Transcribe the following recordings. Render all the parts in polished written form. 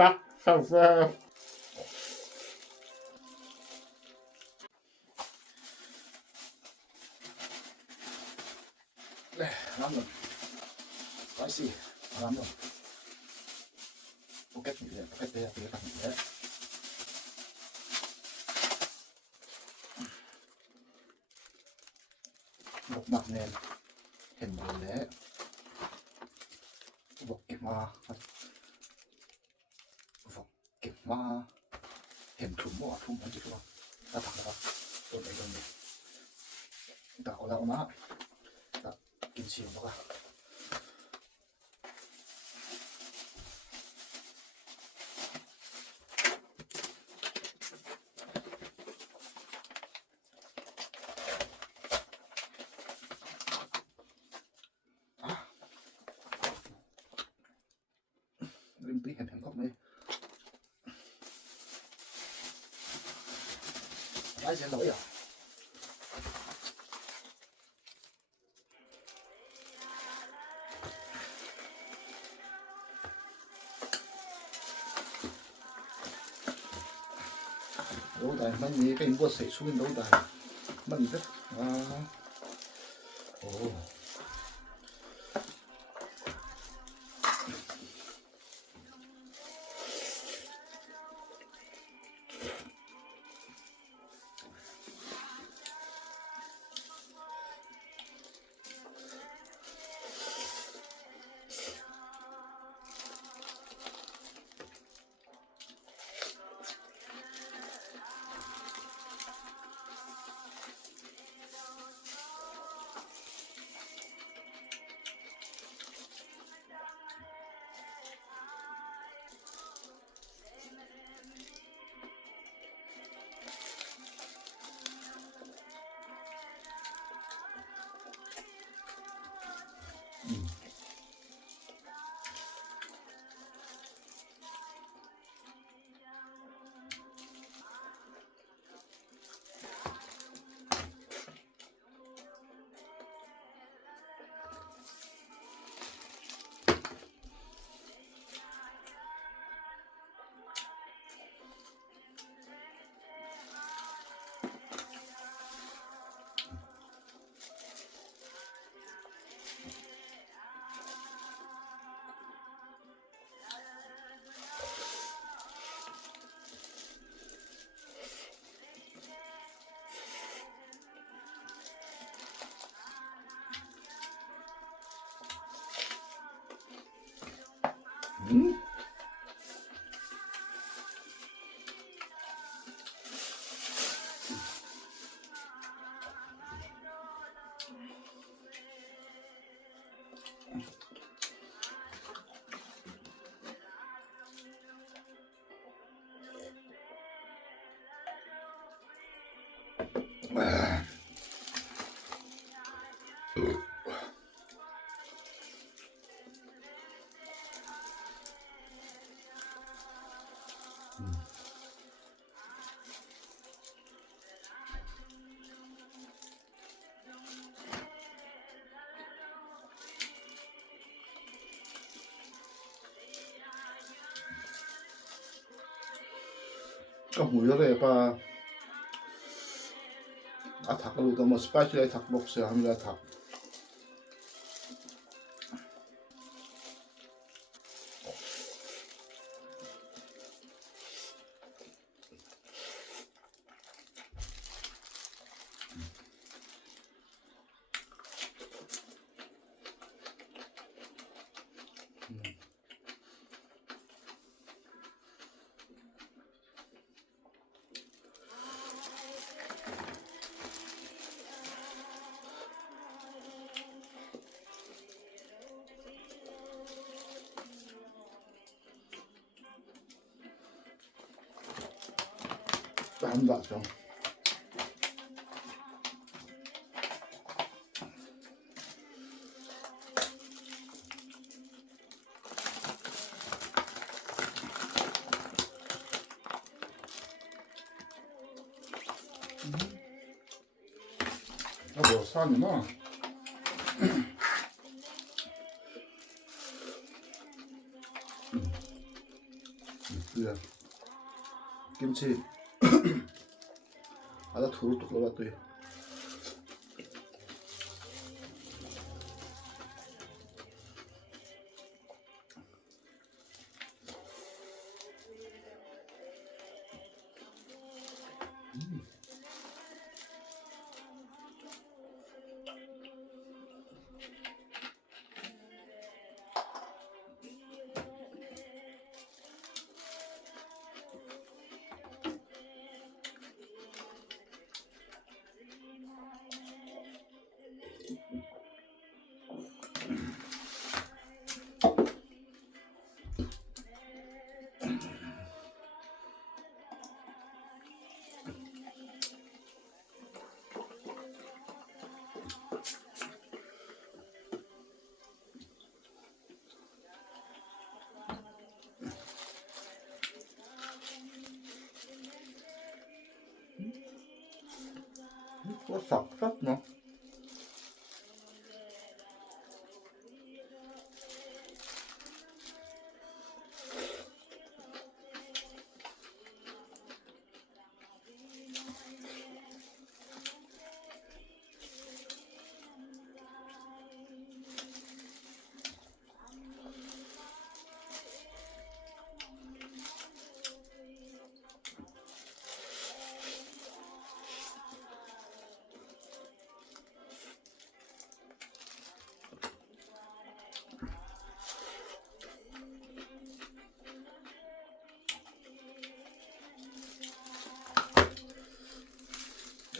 싹 싹싹. 네, 라면 스파이시 라면 먹겠습니다. 먹겠어야 되겠습니다. 먹막 낸 햄인데 먹겠마 먹겠마 햄 thủng thủng anh chị không ta thẳng ra tôi để đơn đi ta có đau má ta kim chi nó ra lên tí hèm góc đây lái xe lỗi à đấu đài mấy gì cái mua sấy xuống đấu đài mấy rất ồ mùi rất đẹp 닭 그리고 뭐 스파이시 닭 먹어요 합니다 닭 안 맞죠. 뭐 사니나? 对呀，김치 ada thuru tukla ba tu có sọc sọc nữa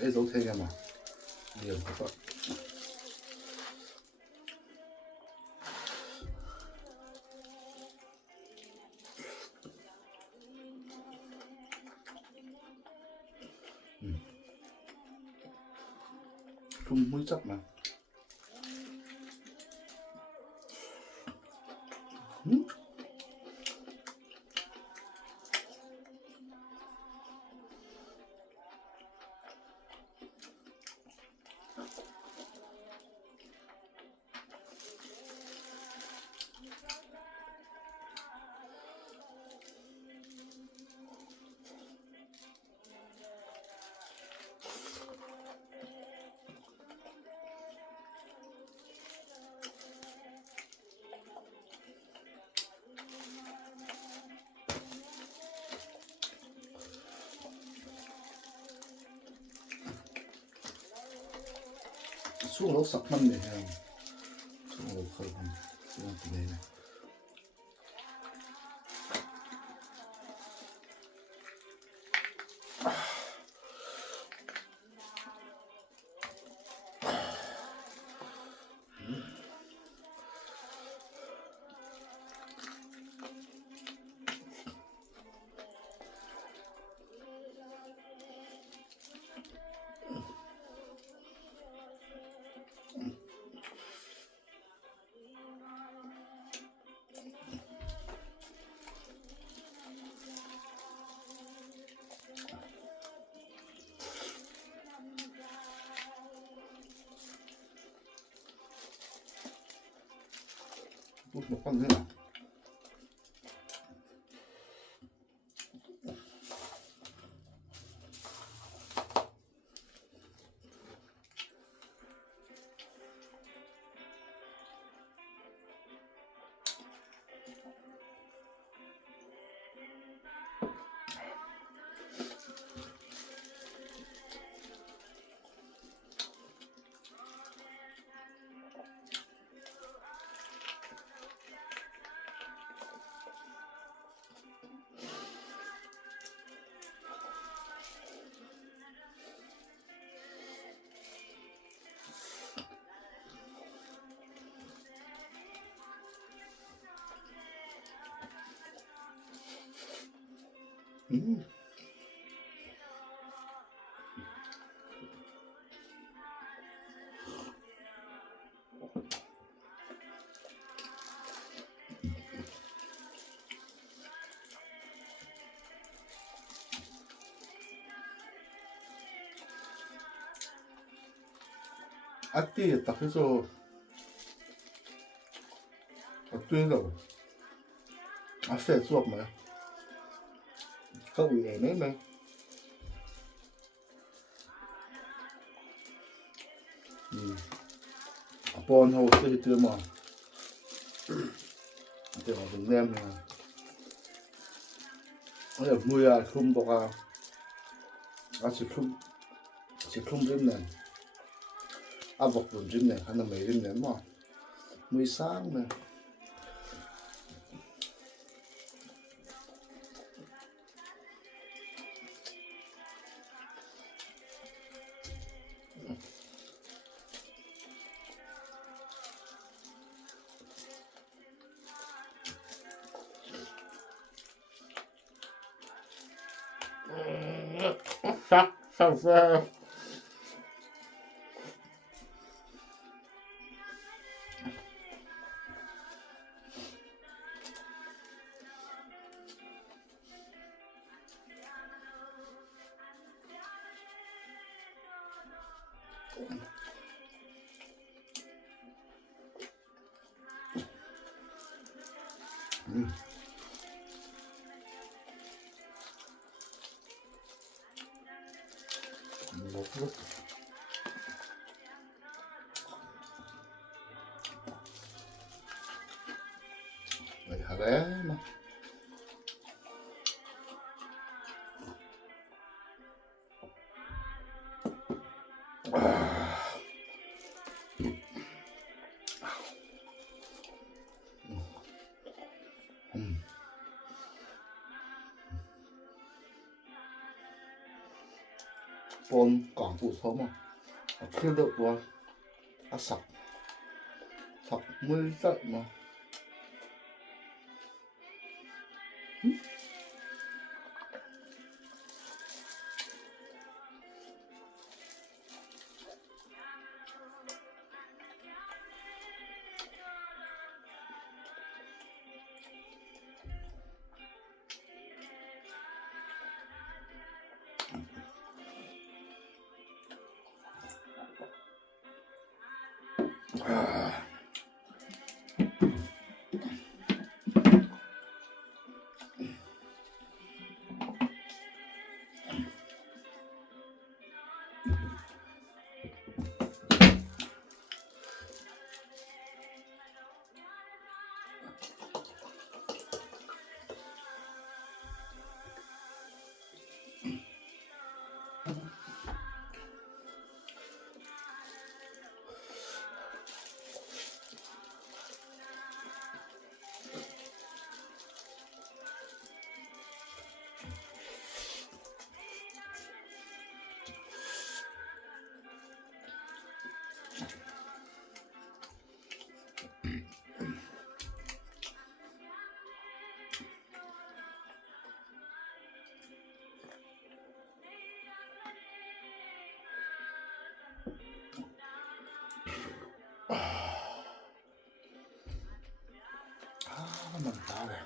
ấy dấu thêm mà liền các bạn 좀 mới chắc mà 수로 싹 맞네 형 수로 가고 수한테 내네 못 봤네 앞뒤에 딱 해서 앞뒤에다가 앞에 수업 뭐야 có bị này mấy mày bồn hồ chơi chưa mà chơi mà từng đêm này nó là mùi không bọc chỉ không rím này bọc bồn rím này hắn là mấy rím này mà mùi sáng này sắc sắc sắc một lúc này hả bé mà bồn còn phụ số mà khi được luôn sặc sặc mới giận mà mình tao này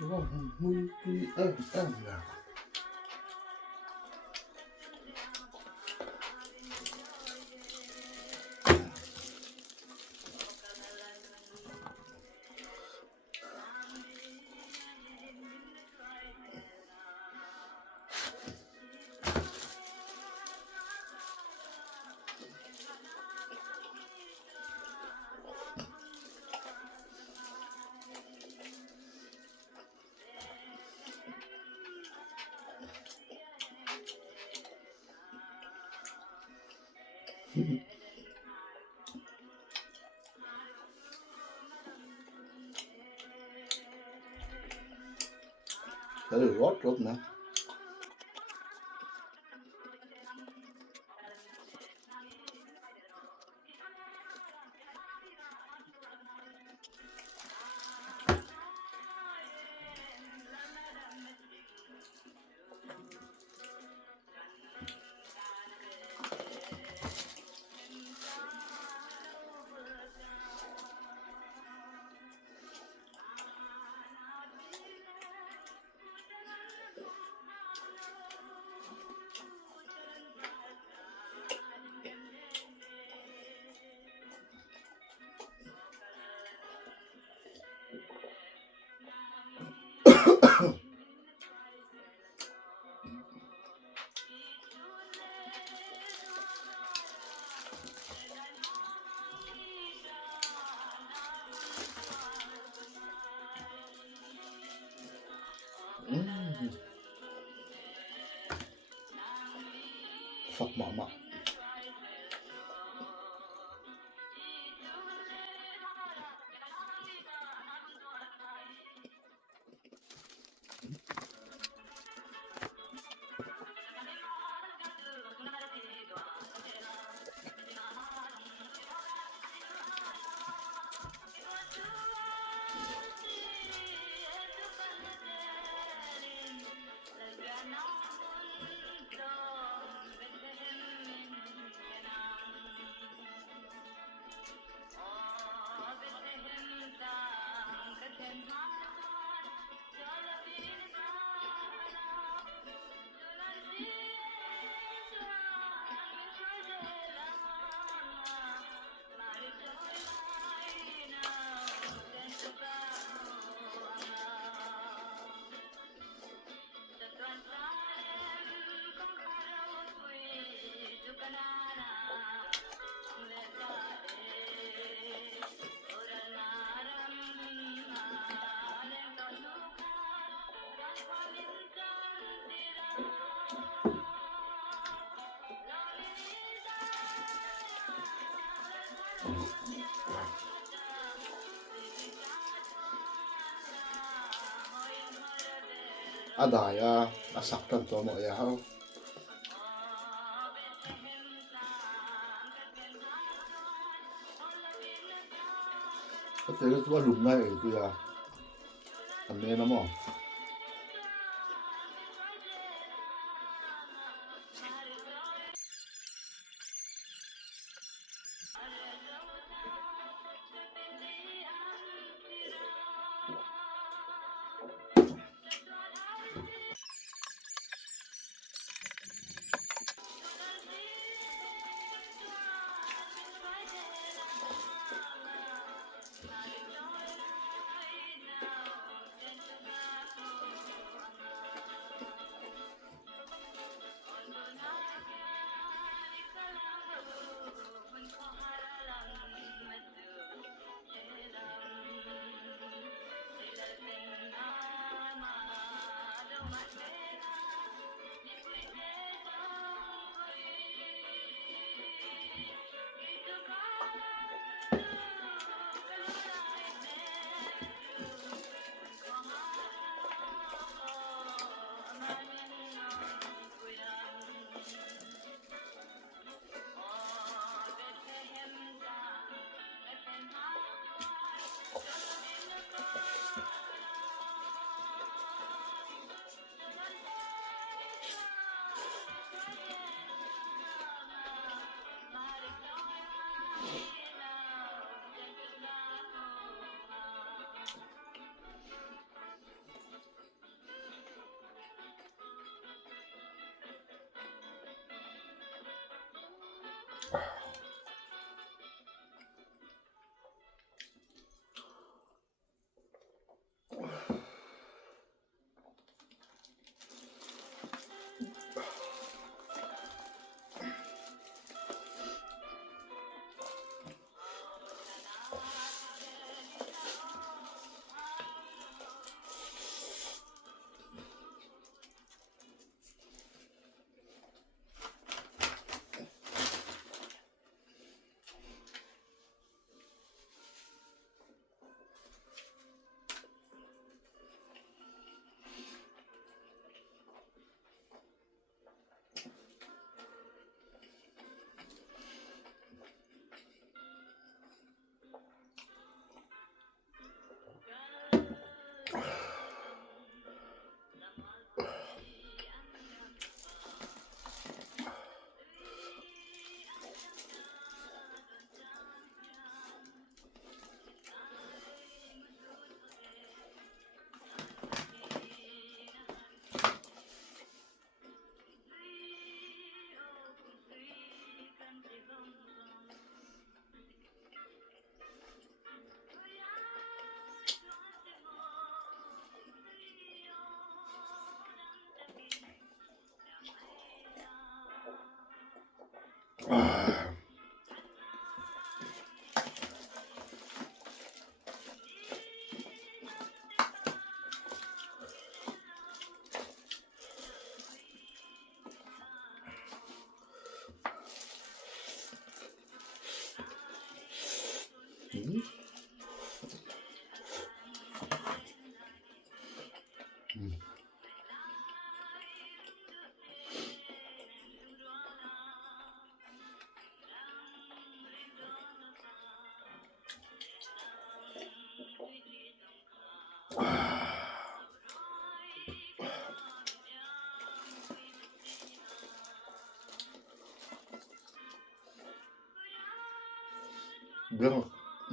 đúng không? Mùi cái nào Det är rart gott med. Fuck mamma. Adaya, asaktan to mo ya how. Kasi ito alumni itu ya. Kami na mo.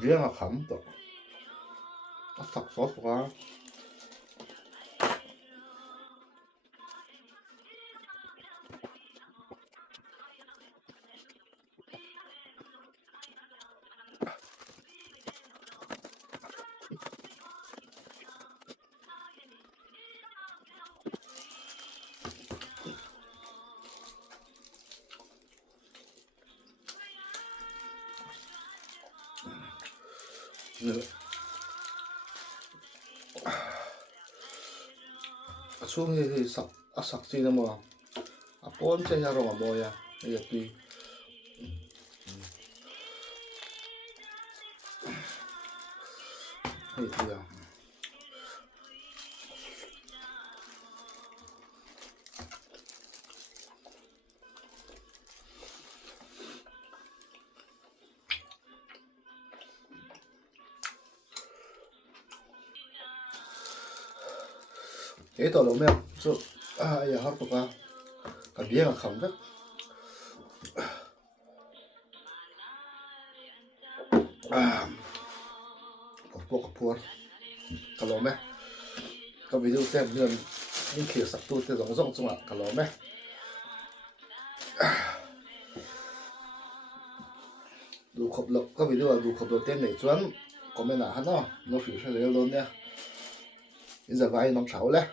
Bien khám to sặc sốt quá xuống thì sặc chi nó mà bốn chơi nhau rồi mà bồi à bây giờ tùy thì thế tao đâu mẹ số giờ học được à cả bia là khẩm đấy có phua cả lỗ mẹ cái video xem như những kiểu sắp tu thì giống giống chung à cả lỗ mẹ đủ khập lộc cái video đủ khập lộc tên này chuẩn comment là hắn đó nó phiếu sẽ lấy luôn nha bây giờ vai nóng cháu đấy